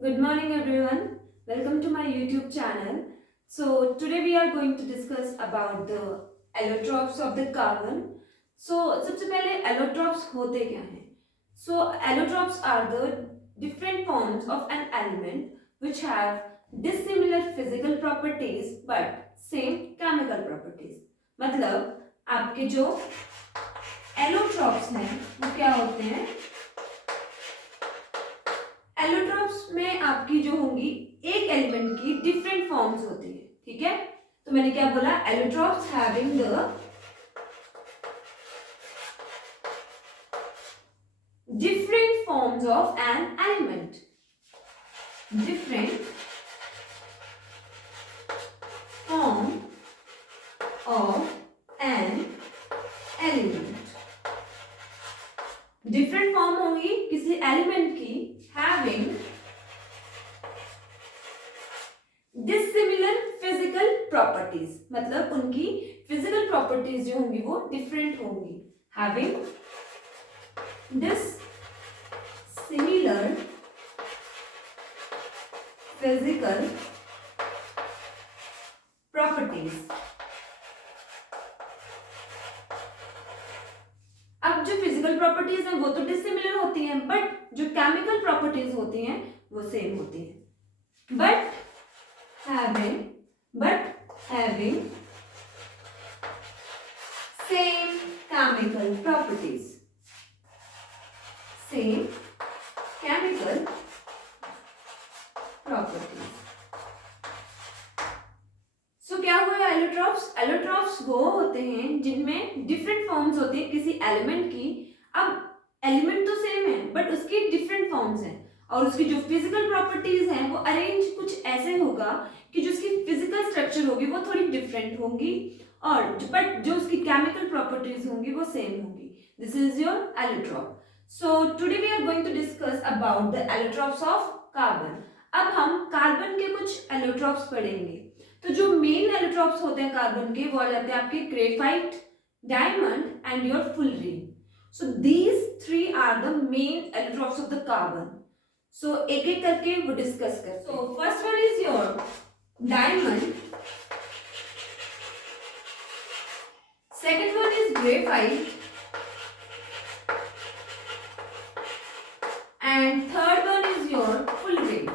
Good morning everyone. Welcome to my YouTube channel. So today we are going to discuss about the allotropes of the carbon. So सबसे पहले allotropes होते क्या हैं? So allotropes are the different forms of an element which have dissimilar physical properties but same chemical properties. मतलब आपके जो allotropes हैं वो क्या होते हैं? एलोट्रॉप्स में आपकी जो होंगी एक एलिमेंट की डिफरेंट फॉर्म्स होती है, ठीक है। तो मैंने क्या बोला, allotropes having the different forms of an element, different form of an element, different form होंगी किसी एलिमेंट की having dissimilar physical properties, मतलब उनकी physical properties जो होंगी वो different होंगी, having dissimilar physical properties। अब जो फिजिकल प्रॉपर्टीज हैं वो तो डिसिमिलर होती हैं, बट जो केमिकल प्रॉपर्टीज होती हैं वो सेम होती हैं। But having same chemical properties, same chemical properties. So क्या हुआ एलोट्रॉप्स? एलोट्रॉप्स वो होते हैं जिनमें डिफरेंट फॉर्म्स होती है किसी एलिमेंट की। अब एलिमेंट तो सेम है बट उसकी डिफरेंट फॉर्म्स हैं और उसकी जो फिजिकल प्रॉपर्टीज हैं वो अरेंज कुछ ऐसे होगा कि जो उसकी फिजिकल स्ट्रक्चर होगी वो थोड़ी डिफरेंट होंगी और बट जो उसकी केमिकल प्रॉपर्टीज होंगी वो सेम होंगी। This is your allotrope. So today we are going to discuss about the allotropes of carbon. अब हम कार्बन के कुछ एलोट्रॉप्स पढ़ेंगे। तो जो मेन एलोट्रॉप्स होते हैं कार्बन के वो आ जाते हैं आपके graphite, diamond and your fullerene. So these three are the main allotropes of the carbon. So एक एक करके वो डिस्कस करते हैं। So first one is your diamond, second one is graphite and third one is your fullerene.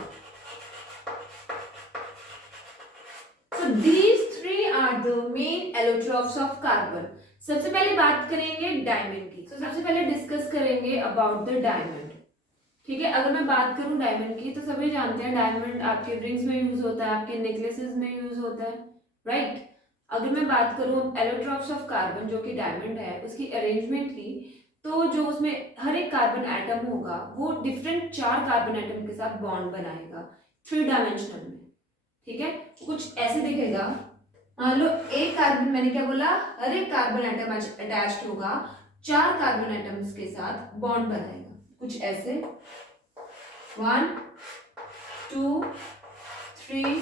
These three are the main allotropes of carbon। सबसे पहले बात करेंगे डायमंड की। तो सबसे पहले डिस्कस करेंगे अबाउट द डायमंड, ठीक है। अगर मैं बात करूं डायमंड की तो सभी जानते हैं डायमंड आपके रिंग्स में यूज होता है, आपके नेकलेसेस में यूज होता है, राइट। अगर मैं बात करूं एलोट्रॉप्स ऑफ कार्बन जो कि डायमंड है उसकी अरेंजमेंट की, तो जो उसमें हर एक कार्बन एटम होगा वो डिफरेंट 4 कार्बन एटम के साथ बॉन्ड बनाएगा 3 डायमेंशनल में, ठीक है। कुछ ऐसे दिखेगा, मान लो एक कार्बन, मैंने क्या बोला, हर एक कार्बन एटम अटैच्ड होगा 4 कार्बन एटम्स के साथ बॉन्ड बनाएगा, कुछ ऐसे 1 2 3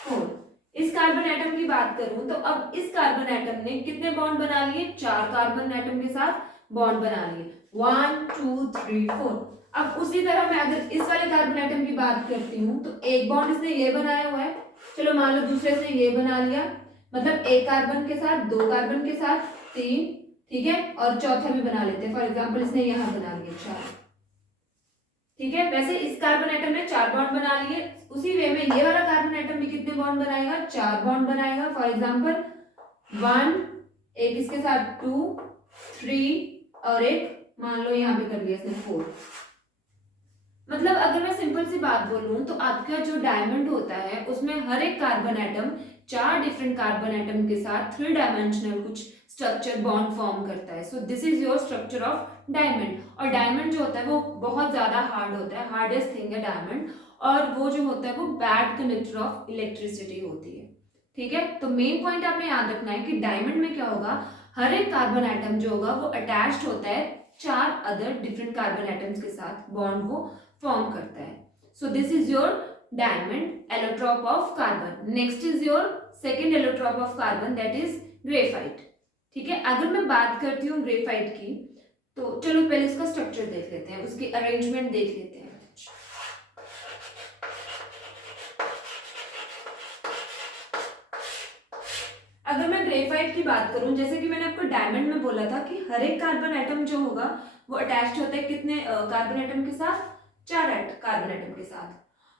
4। इस कार्बन एटम की बात करूं तो अब इस कार्बन एटम ने कितने बॉन्ड बना लिए? 4 कार्बन एटम के साथ बॉन्ड बना लिए, 1 2 3 4। अब उसी तरह मैं अगर इस वाले कार्बन एटम की बात करती हूँ तो एक बॉन्ड इसने ये बनाया हुआ है, चलो मान लो दूसरे से ये बना लिया, मतलब एक कार्बन के साथ, 2 कार्बन के साथ 3, ठीक है, और चौथा भी बना लेते हैं। फॉर एग्जांपल इसने यहाँ बना लिया 4, ठीक है। वैसे इस कार्बन एटम ने 4 बॉन्ड बना लिए, उसी वे में ये वाला कार्बन एटम भी कितने बॉन्ड बनाएगा? 4 बॉन्ड बनाएगा। फॉर एग्जाम्पल 1, एक इसके साथ 2 3 और एक मान लो यहाँ पे कर लिया इसने 4। मतलब अगर मैं सिंपल सी बात बोलूं तो आपका जो डायमंड होता है उसमें हर एक carbon atom 4 different carbon atom के साथ 3 डायमेंशनल कुछ स्ट्रक्चर बॉन्ड फॉर्म करता है। So this is your structure of diamond. और डायमंड जो होता है वो बहुत ज्यादा हार्ड होता है, हार्डेस्ट थिंग है डायमंड, और वो जो होता है वो बैड कंडक्टर ऑफ इलेक्ट्रिसिटी होती है, ठीक है। तो मेन पॉइंट आपने याद रखना है कि डायमंड में क्या होगा, हर एक कार्बन एटम जो होगा वो अटैच्ड होता है 4 अदर डिफरेंट कार्बन एटम्स के साथ, बॉन्ड को फॉर्म करता है। So this is your diamond allotrope of carbon. Next is your second allotrope of carbon, that is graphite, ठीक है। अगर मैं बात करती हूँ ग्रेफाइट की तो चलो पहले इसका स्ट्रक्चर देख लेते हैं, उसकी अरेंजमेंट देख लेते हैं। अगर मैं ग्रेफाइट की बात करूं, जैसे कि मैंने आपको डायमंड में बोला था कि हर एक कार्बन एटम जो होगा वो अटैच्ड होता है कितने कार्बन एटम के साथ, 4 कार्बन एटम के साथ।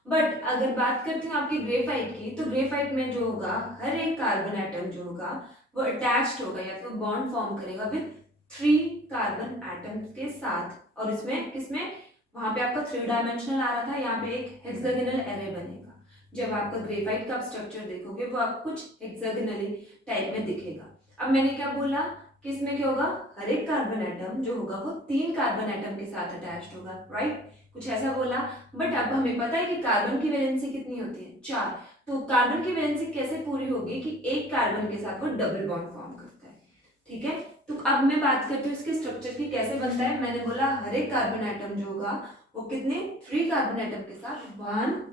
बट अगर बात करते हैं आपकी ग्रेफाइट की, तो ग्रेफाइट में जो होगा हर एक कार्बन एटम जो होगा वो अटैच्ड होगा या तो बॉन्ड फॉर्म करेगा विद 3 कार्बन एटम्स के साथ। और इसमें किसमें, वहां पे आपका 3 डायमेंशनल आ रहा था, यहाँ पे एक हेक्सागोनल एरे बनेगा। जब आपका ग्रेफाइट का स्ट्रक्चर देखोगे वो आपको कुछ हेक्सागोनली टाइप में दिखेगा। अब मैंने क्या बोला कि इसमें क्या होगा, हर एक कार्बन एटम जो होगा वो 3 कार्बन एटम के साथ अटैच्ड होगा, राइट, कुछ ऐसा बोला। बट अब हमें पता है कि कार्बन की वैलेंसी कितनी होती है, 4। तो कार्बन की वैलेंसी कैसे पूरी होगी कि एक कार्बन के साथ वो डबल बॉन्ड फॉर्म करता है, ठीक है। तो अब मैं बात करती हूँ इसके स्ट्रक्चर की, कैसे बनता है। मैंने बोला हर एक कार्बन एटम जो होगा वो कितने, 3 कार्बन एटम के साथ 1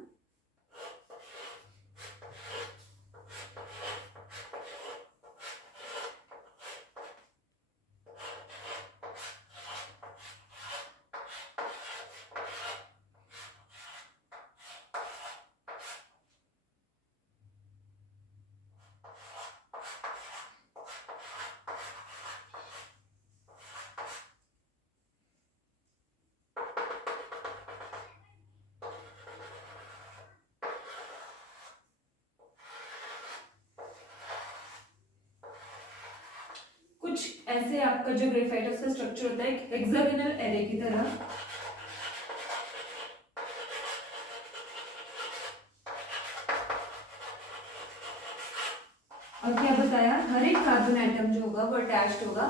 कुछ ऐसे आपका जो ग्रेफाइट है उसका स्ट्रक्चर होता है एक हेक्सागोनल एरे की तरह। और क्या बताया, हर एक कार्बन एटम जो होगा वो अटैच्ड होगा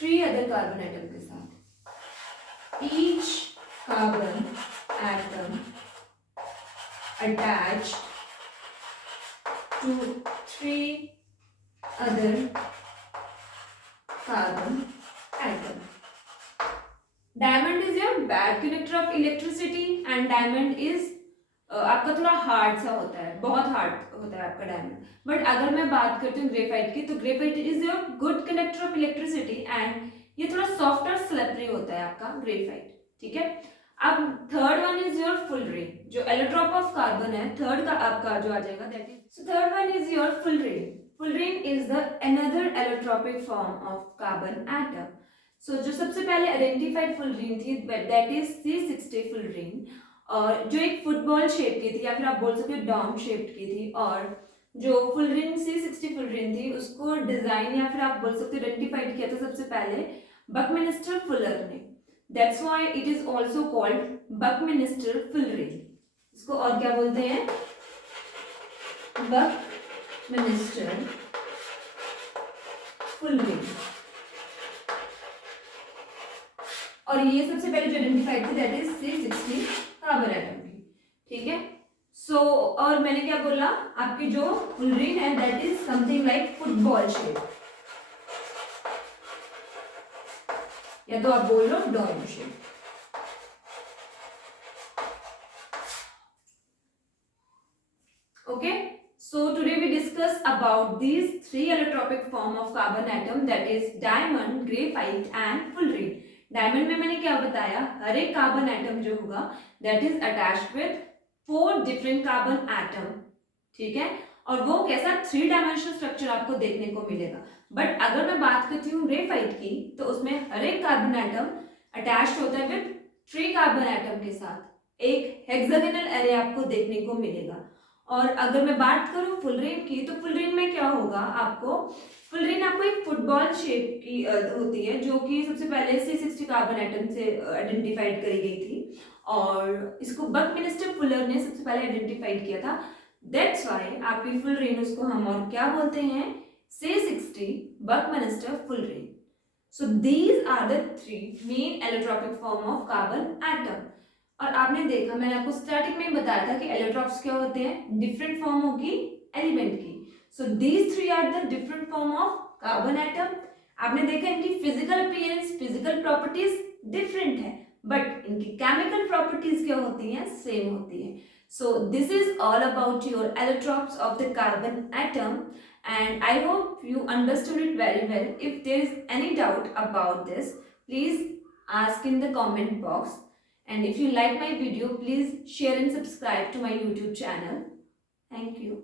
3 अदर कार्बन एटम के साथ। Each carbon atom attached to 3 other carbon atom. Diamond is your bad conductor of electricity and diamond is आपका थोड़ा हार्ड सा होता है, बहुत हार्ड होता है आपका डायमंड। बट अगर मैं बात करती हूँ ग्रेफाइट की, तो graphite is your good conductor of electricity and ये थोड़ा सॉफ्ट और स्लिपरी होता है आपका ग्रेफाइट, ठीक है। अब third one is your fullerene, जो एलोट्रॉप ऑफ कार्बन है, थर्ड का आपका जो आ जाएगा that is, so third one is your fullerene. Fullerene is the another allotropic form of carbon atom. So जो सबसे पहले आइडेंटिफाइड फुलरीन थी दैट इज C60 फुलरीन, और जो एक फुटबॉल शेप की थी या फिर आप बोल सकते हो डॉम शेप्ड की थी। और जो फुलरीन C60 फुलरीन थी उसको डिजाइन या फिर आप बोल सकते हो आइडेंटिफाइड किया था सबसे पहले बकमिनिस्टर फुलर ने। That's why it is also called Buckminster fullerene. इसको और क्या बोलते हैं, बकमिनिस्टर फुलरीन। और ये सबसे पहले जो आइडेंटिफाइड थी that is C60 carbon atom की, ठीक है। सो और मैंने क्या बोला, आपकी जो फुलरीन है that is something like football shape, या तो आप बोल लो dome shape. Okay, so today we discuss about these 3 allotropic form of carbon atom, that is diamond, graphite and fullerene. Diamond में मैंने क्या बताया, हर एक कार्बन एटम जो होगा that is attached with 4 different carbon atom, ठीक है। और वो कैसा 3 डायमेंशनल स्ट्रक्चर आपको देखने को मिलेगा। बट अगर मैं बात करती हूँ ग्रेफाइट की, तो उसमें हर एक कार्बन एटम अटैच्ड होता है विद 3 कार्बन एटम के साथ, एक हेक्सागोनल एरे आपको देखने को मिलेगा। और अगर मैं बात करूं फुलरीन की, तो फुलरीन में क्या होगा, आपको फुलरीन आपको एक फुटबॉल शेप की होती है, जो कि सबसे पहले C60 कार्बन एटम से आइडेंटिफाइड करी गई थी। और इसको बकमिनिस्टर फुलर ने सबसे पहले आइडेंटिफाइड किया था। दैट्स व्हाई आपकी फुलरीन उसको हम और क्या बोलते हैं, C60 Buckminster fullerene. So these are the 3 main allotropic form of carbon atom. और आपने देखा, मैंने आपको स्टार्टिंग में बताया था कि एलोट्रॉप्स क्या होते हैं, डिफरेंट फॉर्म होगी एलिमेंट की। So these 3 are the different form of carbon atom. आपने देखा इनकी physical appearance, physical properties different है, बट इनकी केमिकल प्रॉपर्टीज क्या होती हैं, सेम होती है। So this is all about your allotropes of the carbon atom, and I hope you understood it very well. If there is any doubt about this, please ask in the comment box. And if you like my video, please share and subscribe to my YouTube channel. Thank you.